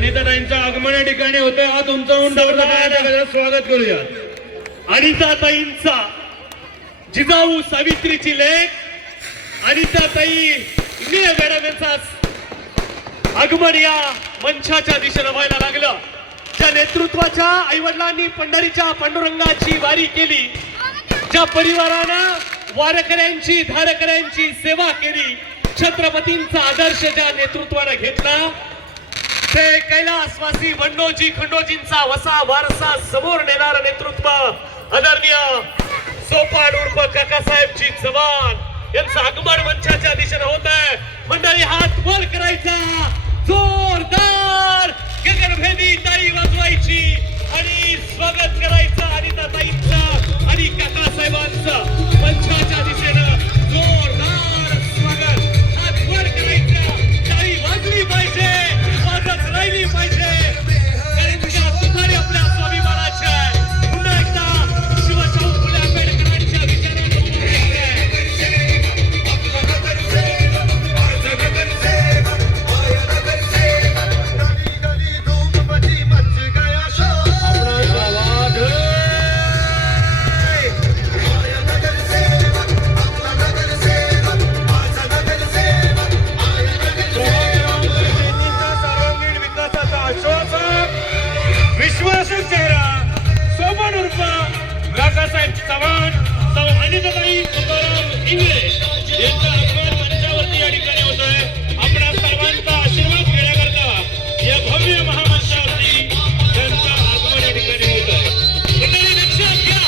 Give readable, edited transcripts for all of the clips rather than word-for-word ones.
अनिताताईंचं आगमन या ठिकाणी होतंय. हात उंचावून स्वागत करूया. अनिताताईंचा जिजाऊ सावित्रीची लेख अनिताताई मॅडम यांचा आगमन या मंचाच्या दिशेनं व्हायला लागलं. ज्या नेतृत्वाच्या आईवडिलांनी पंढरीच्या पांडुरंगाची वारी केली, ज्या परिवारानं वारकऱ्यांची धारकऱ्यांची सेवा केली, छत्रपतींचा आदर्श ज्या नेतृत्वानं घेतला, ते कैलासवासी बंडोजी खंडोजींचा वसा वारसा समोर नेणारं नेतृत्व आदरणीय सोपान उर्फ काकासाहेबजी चव्हाण यांचं आगमन मंचाच्या दिशेनं होत आहे. मंडळी हात वर करायचा, जोरदार गगनभेदी टाळी वाजवायची आणि स्वागत करायचं अनिताताईंचं आणि काकासाहेबांचं मंचाच्या दिशेनं जोरदार स्वागत. हात वर करायचा, टाळी वाजली पाहिजे, वाजत राहिली पाहिजे, कारण त्या तुतारी आपल्या स्वाभिमानाच्या आहे. पुन्हा एकदा शिवशाहू फुले आंबेडकरांच्या विचारांना विश्वासक चेहरा सोपान उर्फ काकासाहेब चव्हाण, सौ अनिताताई तुकाराम इंगळे यांच्या आगमन मंचावरती या ठिकाणी होतोय. आपल्या सर्वांचा आशीर्वाद घेण्याकरता या भव्य महामंचावरती त्यांचं आगमन या ठिकाणी होतंय. मंडळी लक्षात घ्या,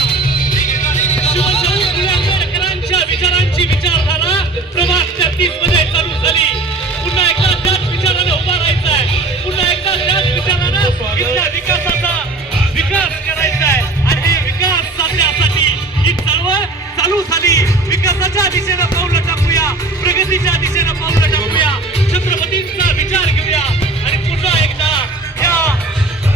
शिवशाहू फुले आंबेडकरांच्या विचारांची विचारधारा प्रभाग 33 मध्ये चालू झाली. पुन्हा एकदा त्याच विचाराने उभा राहायचं आहे, पुन्हा एकदा त्याच विचाराने इथल्या विकासाचा विकास करायचा आहे आणि हे विकास साधण्यासाठी ही चळवळ चालू झाली. विकासाच्या दिशेनं पावलं टाकूया, प्रगतीच्या दिशेनं पावलं टाकूया, छत्रपतींचा विचार घेऊया आणि पुन्हा एकदा या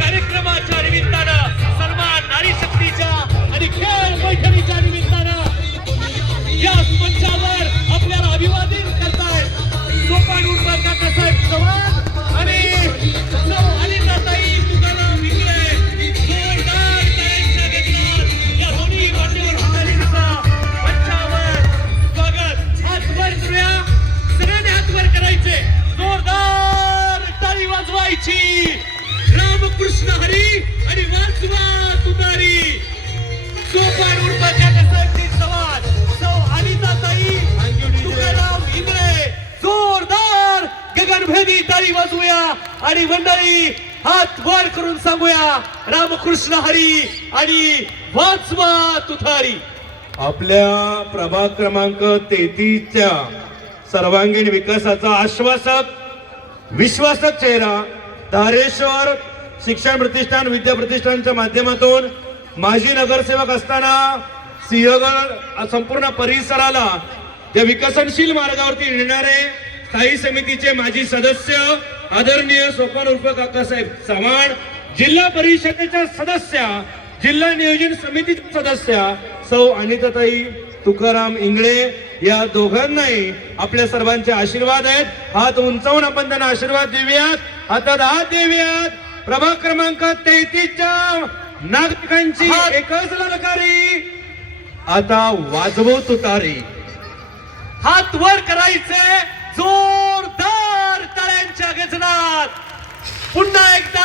कार्यक्रमाच्या निमित्तानं सन्मान नारी शक्तीच्या आणि खेळ मैत्रिणीच्या निमित्तानं या मंचावर आपल्याला अभिवादन करतायत सोपान उर्फ काकासाहेब चव्हाण आणि अनिताताई तुकाराम इंगळे. जोरदार टाळ्यांच्या गजरात या दोन्ही मान्यवर मंडळींचं मंचावर स्वागत. हात वर करूया, सगळ्यांनी हात वर करायचे, जोरदार टाळी वाजवायची. रामकृष्ण हरी आणि वाजवा तुतारी. सोपान उर्फ काकासाहेबजी चव्हाण, सौ अनिताताई तुकाराम इंगळे. जोरदार गगनभेदी टाळी वाजवूया आणि मंडळी हात वर करून सांगूया, रामकृष्ण हरी आणि वाजवा तुतारी. आपल्या प्रभाग क्रमांक 33च्या सर्वांगीण विकासाचा आश्वासक विश्वासक चेहरा धारेश्वर शिक्षण प्रतिष्ठान विद्या प्रतिष्ठानच्या माध्यमातून माजी नगरसेवक असताना सिंहगड संपूर्ण परिसराला या विकसनशील मार्गावरती नेणारे स्थायी समितीचे माजी सदस्य आदरणीय सोपान उर्फ काकासाहेब चव्हाण, जिल्हा परिषदेच्या सदस्या, जिल्हा नियोजन समितीच्या सदस्या सौ अनिताताई तुकाराम इंगळे, या दोघांनाही आपल्या सर्वांचे आशीर्वाद आहेत. हात उंचावून आपण त्यांना आशीर्वाद देऊयात, हातात हात देऊयात. प्रभाग क्रमांक 33च्या नागरिकांची एकच ललकारी, आता वाजवू तुतारी. हात वर करायचे, जोरदार टाळ्यांच्या गजरात. पुन्हा एकदा